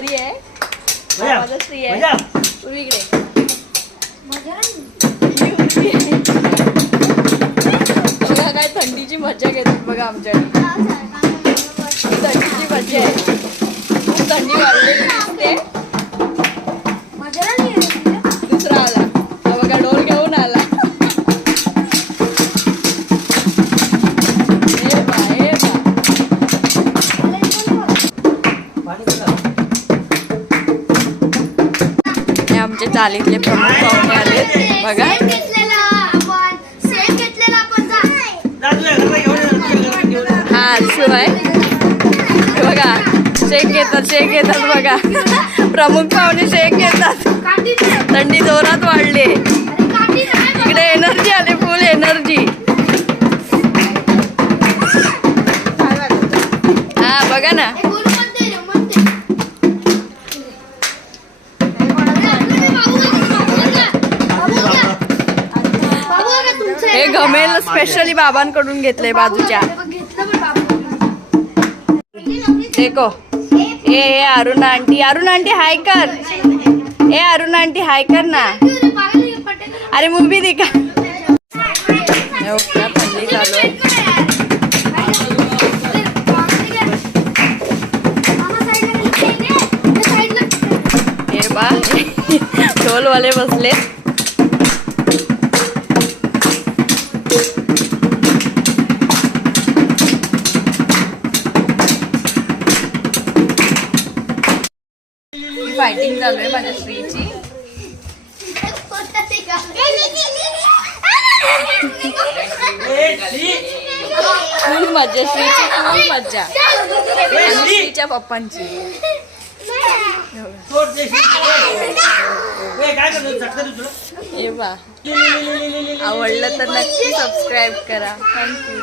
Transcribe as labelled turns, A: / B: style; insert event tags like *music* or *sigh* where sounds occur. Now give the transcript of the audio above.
A: श्री आहे.
B: मजा.
A: पूर्वी इकडे. बघा काय थंडीची मजा घेतात बघा आमच्याकडे. थंडीची मजा आहे. खूप थंडी वाजलेली दिसते. दुसरा आला. हा बघा डोल घेऊन आला. ए बा
B: पाणी.
A: आमचे चालीतले प्रमुख पाहुणे आले बघा. हा हे बघा शेक घेतात शेक घेतात बघा. प्रमुख पाहुणे शेक घेतात. थंडी जोरात वाढली. इकडे एनर्जी आली फुल एनर्जी. हा बघा ना. हे गमेल स्पेशली बाबांकडून घेतले बाजूच्या. देखो. ए ए Arun aunty. Arun aunty hi कर. ए अरुण आंटी हाय कर ना. अरे मूवी दिखा. का बघा, थंडी चालू आहे हे बा. *laughs* ढोलवाले बसले. फायटिंग चालू आहे माझ्या श्रीची
B: ए,
A: फुल मजा श्रीची फुल मज्जा श्रीच्या पप्पांची.
B: ए,
A: आवडलं तर नक्की सबस्क्राईब करा. थँक्यू